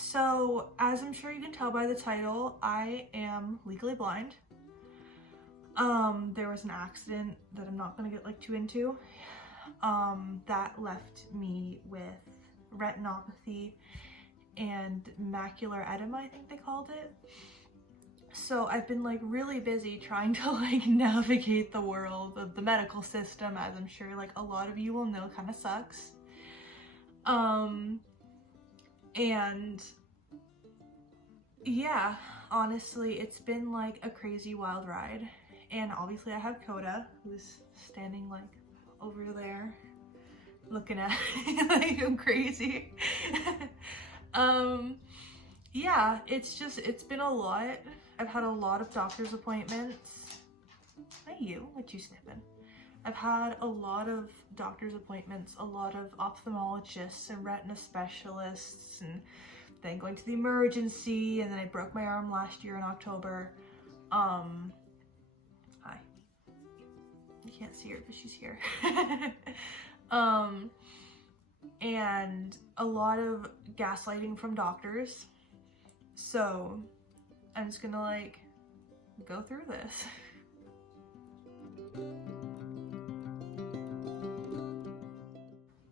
So, as I'm sure you can tell by the title, I am legally blind. There was an accident that I'm not gonna get too into, that left me with retinopathy and macular edema, I think they called it. So I've been really busy trying to navigate the world of the medical system, as I'm sure a lot of you will know kind of sucks. And yeah, honestly, it's been a crazy wild ride. And obviously I have Coda, who's standing over there looking at me like I'm crazy. Yeah, it's been a lot. I've had a lot of doctor's appointments. Hi, you, what you sniffing? I've had a lot of doctor's appointments, a lot of ophthalmologists and retina specialists, and then going to the emergency, and then I broke my arm last year in October. Hi. You can't see her, but she's here. And a lot of gaslighting from doctors. So I'm just gonna go through this.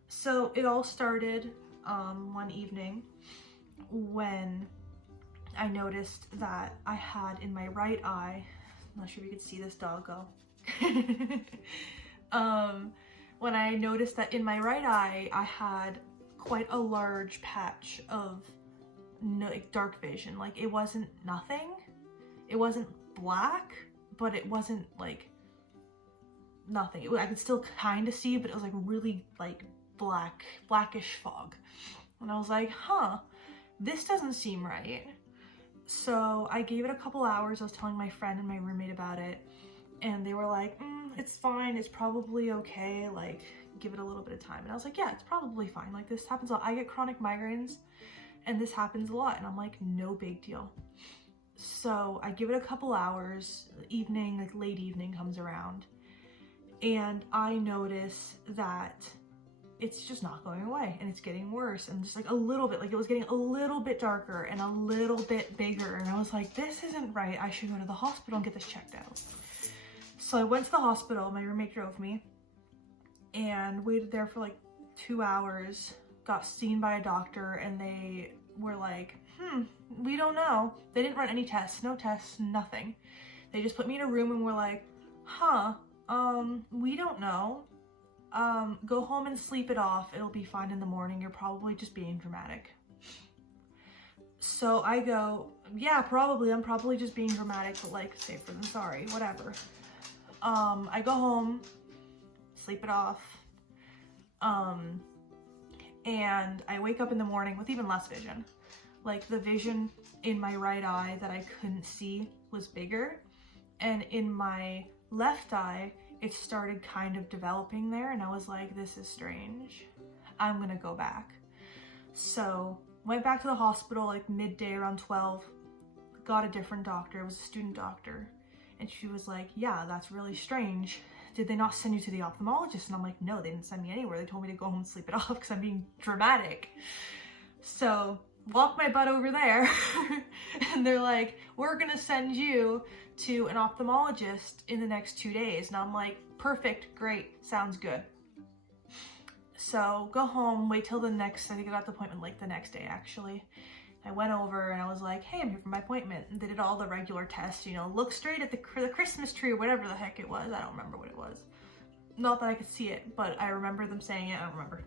So it all started one evening when I noticed that I had in my right eye, I'm not sure if you could see this doggo. When I noticed that in my right eye I had quite a large patch of dark vision. It wasn't nothing, it wasn't black, but it wasn't nothing. I could still kind of see, but it was really blackish fog. And I was like, huh, this doesn't seem right. So I gave it a couple hours. I was telling my friend and my roommate about it, and they were like, it's fine, it's probably okay, give it a little bit of time. And I was like, yeah, it's probably fine. This happens a lot. I get chronic migraines and this happens a lot. And I'm like, no big deal. So I give it a couple hours, evening, late evening comes around, and I notice that it's just not going away and it's getting worse, and just a little bit, it was getting a little bit darker and a little bit bigger. And I was like, this isn't right, I should go to the hospital and get this checked out. So I went to the hospital, my roommate drove me, and waited there for 2 hours, got seen by a doctor, and they were like, we don't know. They didn't run any tests, no tests, nothing. They just put me in a room and were like, we don't know. Go home and sleep it off. It'll be fine in the morning. You're probably just being dramatic. So I go, yeah, probably. I'm probably just being dramatic, but safer than sorry, whatever. I go home, sleep it off, and I wake up in the morning with even less vision. The vision in my right eye that I couldn't see was bigger, and in my left eye, it started kind of developing there, and I was like, this is strange. I'm gonna go back. So went back to the hospital midday around 12, got a different doctor. It was a student doctor. And she was like, yeah, that's really strange. Did they not send you to the ophthalmologist? And I'm like, no, they didn't send me anywhere. They told me to go home and sleep it off because I'm being dramatic. So walk my butt over there and they're like, we're gonna send you to an ophthalmologist in the next 2 days. And I'm like, perfect, great, sounds good. So go home, wait till the next, I think I got the appointment the next day actually. I went over and I was like, hey, I'm here for my appointment. And they did all the regular tests, look straight at the Christmas tree or whatever the heck it was. I don't remember what it was. Not that I could see it, but I remember them saying it, I don't remember.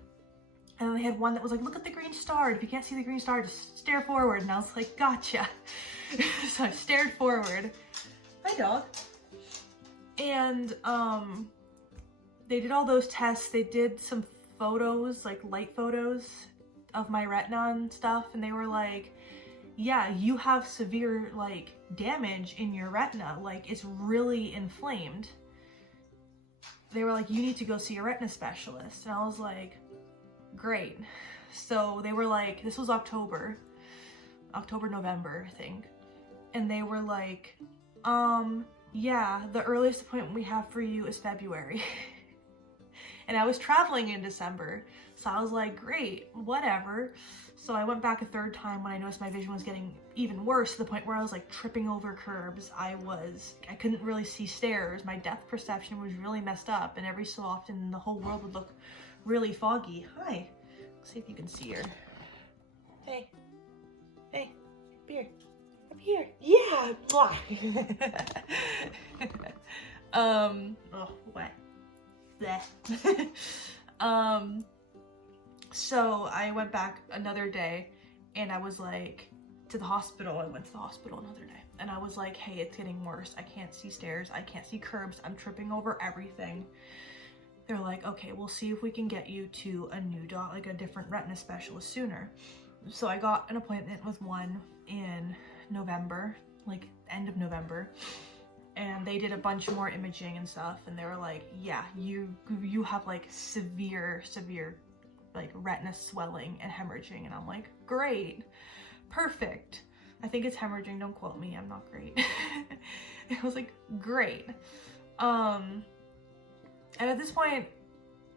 And then they had one that was like, look at the green star. And if you can't see the green star, just stare forward. And I was like, gotcha. So I stared forward. Hi, dog. And they did all those tests. They did some photos, light photos of my retina and stuff, and they were like, yeah, you have severe damage in your retina, it's really inflamed. They were like, you need to go see a retina specialist. And I was like, great. So they were like, this was October, November, I think, and they were like, yeah, the earliest appointment we have for you is February. And I was traveling in December, so I was like, great, whatever. So I went back a third time when I noticed my vision was getting even worse, to the point where I was like tripping over curbs. I couldn't really see stairs. My depth perception was really messed up, and every so often the whole world would look really foggy. Hi, let's see if you can see her. Hey, hey, beard, up here. Yeah, mwah. Oh, what? Bleh. So I went back another day, and I was like, to the hospital. I went to the hospital another day, and I was like, hey, it's getting worse. I can't see stairs. I can't see curbs. I'm tripping over everything. They're like, okay, we'll see if we can get you to a new like a different retina specialist sooner. So I got an appointment with one in November, like end of November. And they did a bunch more imaging and stuff. And they were like, yeah, you have like severe like retina swelling and hemorrhaging. And I'm like, great, perfect. I think it's hemorrhaging, don't quote me, I'm not great. I was like, great. And at this point,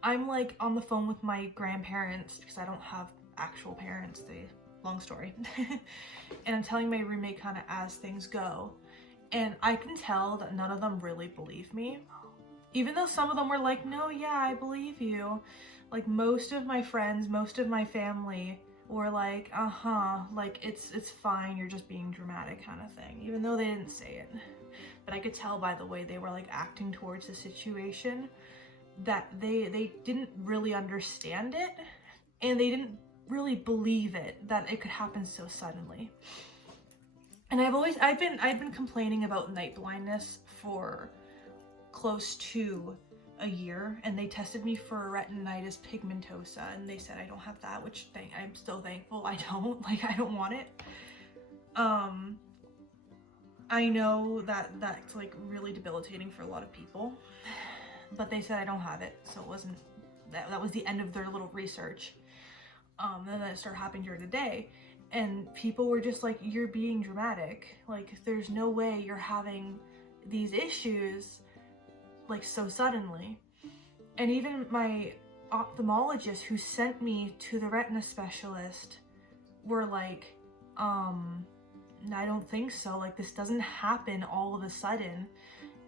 I'm like on the phone with my grandparents, because I don't have actual parents, long story. And I'm telling my roommate kind of as things go. And I can tell that none of them really believe me. Even though some of them were like, no, yeah, I believe you. Like most of my friends, most of my family were like, like it's fine, you're just being dramatic kind of thing. Even though they didn't say it. But I could tell by the way they were like acting towards the situation that they didn't really understand it, and they didn't really believe it, that it could happen so suddenly. And I've been complaining about night blindness for close to a year, and they tested me for retinitis pigmentosa, and they said I don't have that, which I'm still thankful I don't. Like, I don't want it. I know that that's like really debilitating for a lot of people, but they said I don't have it, so it wasn't, that was the end of their little research. Then it started happening during the day, and people were just like, you're being dramatic. Like, there's no way you're having these issues like so suddenly. And even my ophthalmologist who sent me to the retina specialist were like, I don't think so. Like, this doesn't happen all of a sudden.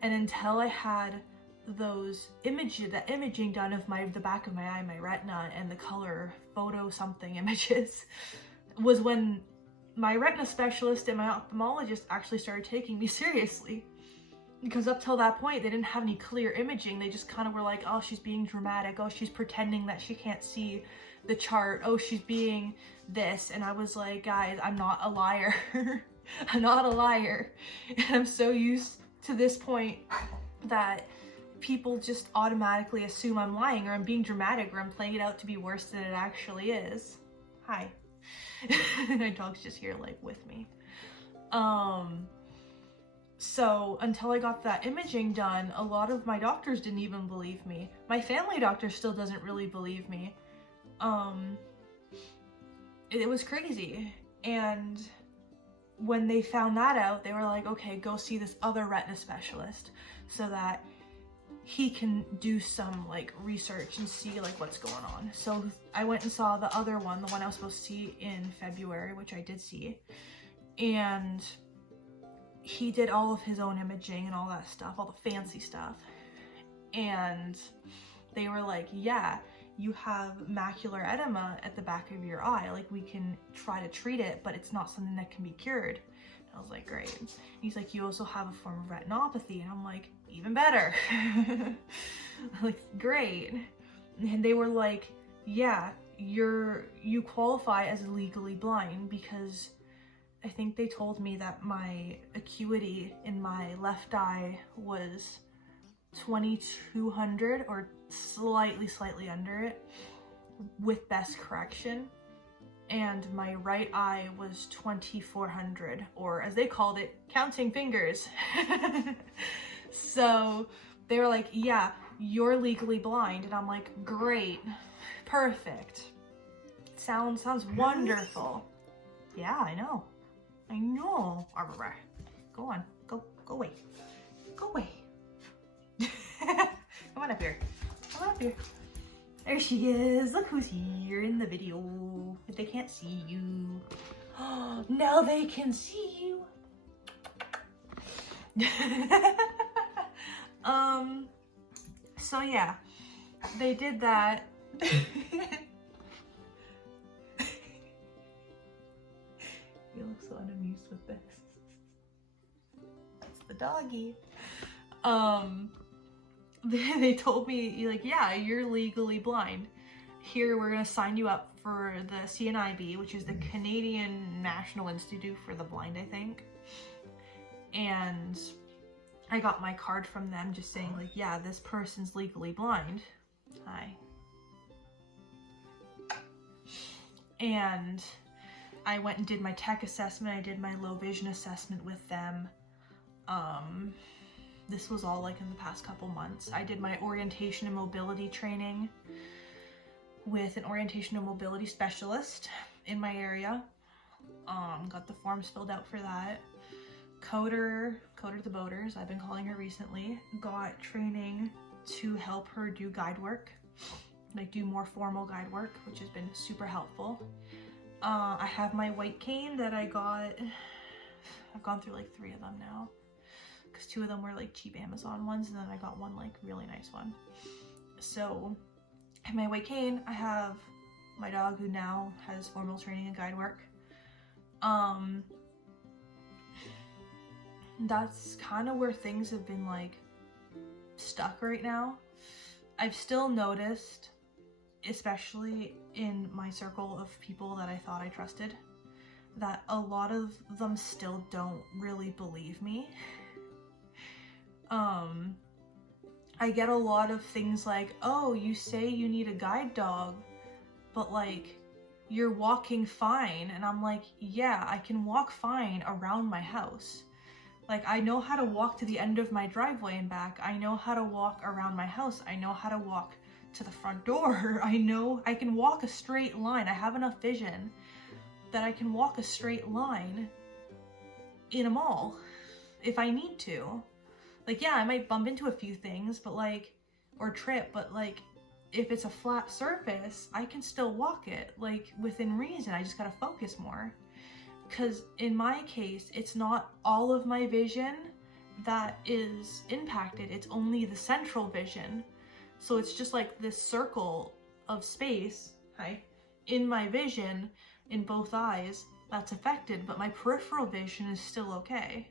And until I had those imaging done of the back of my eye, my retina, and the color photo something images, was when my retina specialist and my ophthalmologist actually started taking me seriously. Because up till that point, they didn't have any clear imaging. They just kind of were like, oh, she's being dramatic. Oh, she's pretending that she can't see the chart. Oh, she's being this. And I was like, guys, I'm not a liar. I'm not a liar. And I'm so used to this point that people just automatically assume I'm lying, or I'm being dramatic, or I'm playing it out to be worse than it actually is. Hi. My dog's just here, like, with me. So until I got that imaging done, a lot of my doctors didn't even believe me. My family doctor still doesn't really believe me. It was crazy. And when they found that out, they were like, okay, go see this other retina specialist so that he can do some like research and see like what's going on. So I went and saw the other one, the one I was supposed to see in February, which I did see. And he did all of his own imaging and all that stuff, all the fancy stuff. And they were like, yeah, you have macular edema at the back of your eye. Like, we can try to treat it, but it's not something that can be cured. And I was like, great. And he's like, you also have a form of retinopathy. And I'm like, even better. Like, great. And they were like, yeah, you qualify as legally blind, because I think they told me that my acuity in my left eye was 2200 or slightly under it with best correction, and my right eye was 2400, or as they called it, counting fingers. So they were like, yeah, you're legally blind. And I'm like, great, perfect, sounds wonderful. Yeah, I know. Go on, go away. Go away. Come on up here. There she is. Look who's here in the video. If they can't see you. Now they can see you. So yeah, they did that. You look so unamused with this. That's the doggy. They told me, like, yeah, you're legally blind. Here, we're gonna sign you up for the CNIB, which is the Canadian National Institute for the Blind, I think. And I got my card from them just saying, like, yeah, this person's legally blind. Hi. And I went and did my tech assessment. I did my low vision assessment with them. This was all like in the past couple months. I did my orientation and mobility training with an orientation and mobility specialist in my area. Got the forms filled out for that. Coder the Boaters, I've been calling her recently, got training to help her do guide work, like do more formal guide work, which has been super helpful. I have my white cane that I got. I've gone through like 3 of them now, because 2 of them were like cheap Amazon ones, and then I got one like really nice one. So I have my white cane. I have my dog who now has formal training and guide work. That's kind of where things have been like stuck right now. I've still noticed, especially in my circle of people that I thought I trusted, that a lot of them still don't really believe me. I get a lot of things like, oh, you say you need a guide dog, but like, you're walking fine. And I'm like, yeah, I can walk fine around my house. Like, I know how to walk to the end of my driveway and back. I know how to walk around my house. I know how to walk to the front door. I know I can walk a straight line. I have enough vision that I can walk a straight line in a mall if I need to. Like, yeah, I might bump into a few things, but like, or trip, but like, if it's a flat surface, I can still walk it, like, within reason. I just gotta focus more. Because in my case, it's not all of my vision that is impacted, it's only the central vision. So it's just like this circle of space, in my vision, in both eyes, that's affected, but my peripheral vision is still okay.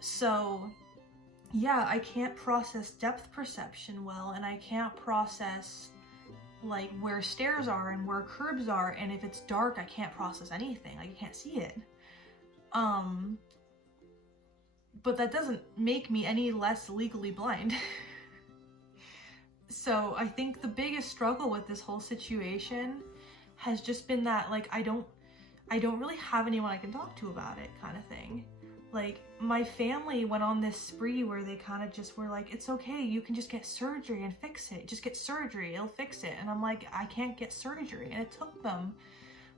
So yeah, I can't process depth perception well, and I can't process like where stairs are and where curbs are, and if it's dark I can't process anything, like I can't see it. But that doesn't make me any less legally blind. So I think the biggest struggle with this whole situation has just been that, like, I don't really have anyone I can talk to about it, kind of thing. Like, my family went on this spree where they kind of just were like, it's okay, you can just get surgery and fix it. Just get surgery, it'll fix it. And I'm like, I can't get surgery. And it took them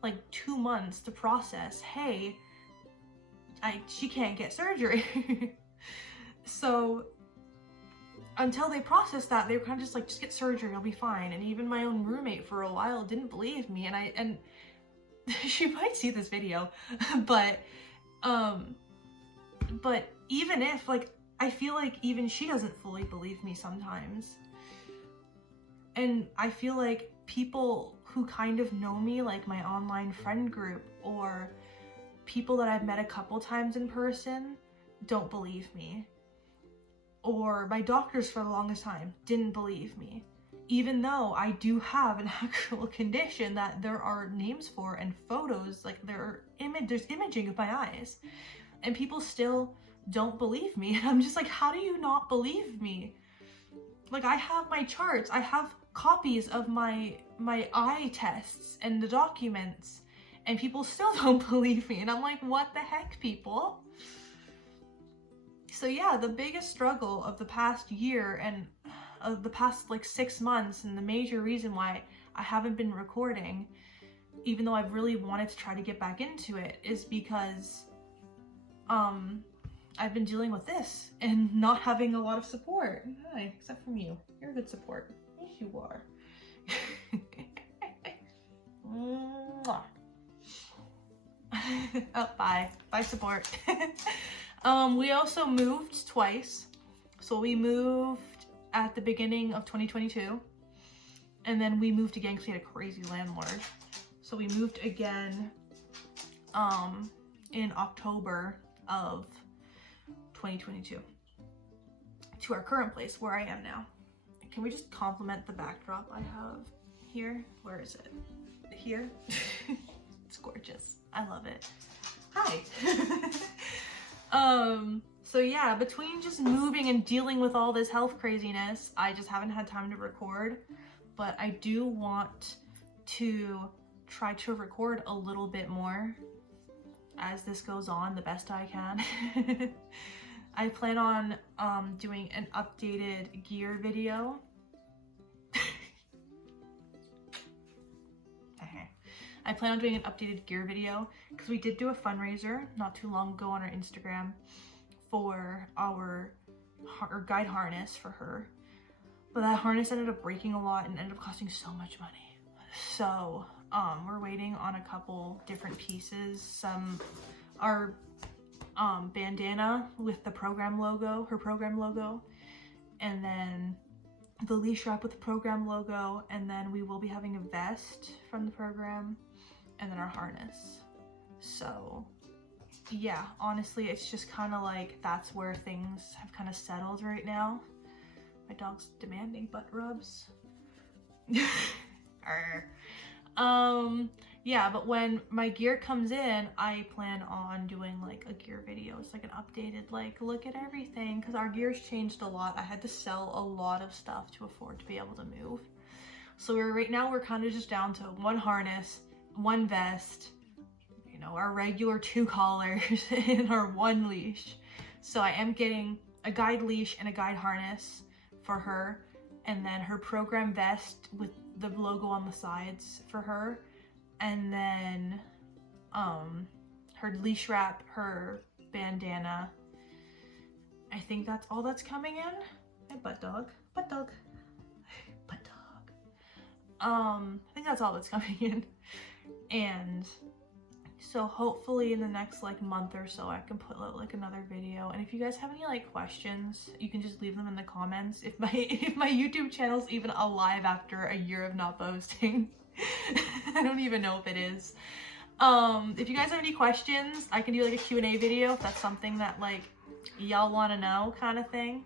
like 2 months to process, hey, she can't get surgery. So until they processed that, they were kind of just like, just get surgery, you'll be fine. And even my own roommate for a while didn't believe me. And she might see this video, but even if, like, I feel like even she doesn't fully believe me sometimes. And I feel like people who kind of know me, like my online friend group, or people that I've met a couple times in person, don't believe me. Or my doctors for the longest time didn't believe me. Even though I do have an actual condition that there are names for and photos, like there's imaging of my eyes. And people still don't believe me. And I'm just like, how do you not believe me? Like, I have my charts, I have copies of my eye tests and the documents, and people still don't believe me. And I'm like, what the heck, people? So yeah, the biggest struggle of the past year and of the past like 6 months, and the major reason why I haven't been recording, even though I've really wanted to try to get back into it, is because I've been dealing with this and not having a lot of support. Hi, except from you. You're a good support. Yes, you are. Mwah. Oh, bye. Bye, support. We also moved twice. So we moved at the beginning of 2022. And then we moved again because we had a crazy landlord. So we moved again in October of 2022 to our current place where I am now. Can we just compliment the backdrop I have here? Where is it? Here? It's gorgeous. I love it. Hi. So yeah, between just moving and dealing with all this health craziness, I just haven't had time to record, but I do want to try to record a little bit more as this goes on, the best I can. I plan on doing an updated gear video. I plan on doing an updated gear video because we did do a fundraiser not too long ago on our Instagram for our guide harness for her. But that harness ended up breaking a lot and ended up costing so much money. So we're waiting on a couple different pieces. Our bandana with the program logo, her program logo, and then the leash wrap with the program logo, and then we will be having a vest from the program, and then our harness. So yeah, honestly, it's just kind of like that's where things have kind of settled right now. My dog's demanding butt rubs. Yeah, but when my gear comes in, I plan on doing like a gear video. It's like an updated, like, look at everything, because our gear's changed a lot. I had to sell a lot of stuff to afford to be able to move. So right now we're kind of just down to one harness, one vest, you know, our regular 2 collars, and our 1 leash. So I am getting a guide leash and a guide harness for her, and then her program vest with the logo on the sides for her, and then her leash wrap, her bandana. I think that's all that's coming in. Hi, butt dog. Butt dog. Butt dog. I think that's all that's coming in. And so hopefully in the next like month or so I can put like another video. And if you guys have any like questions, you can just leave them in the comments. If my YouTube channel's even alive after a year of not posting. I don't even know if it is. If you guys have any questions, I can do like a Q&A video if that's something that like y'all want to know, kind of thing.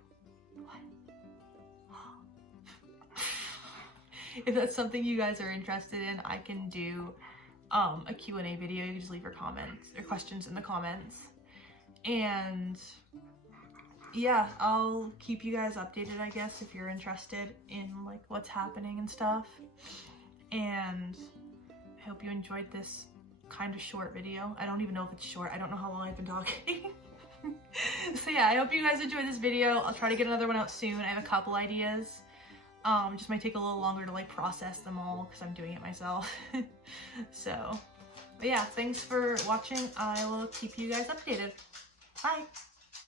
If that's something you guys are interested in, I can do a Q&A video. You can just leave your comments or questions in the comments. And yeah, I'll keep you guys updated, I guess, if you're interested in like what's happening and stuff. And I hope you enjoyed this kind of short video. I don't even know if it's short. I don't know how long I've been talking. So yeah, I hope you guys enjoyed this video. I'll try to get another one out soon. I have a couple ideas. It just might take a little longer to like process them all because I'm doing it myself. So, but yeah, thanks for watching. I will keep you guys updated. Bye.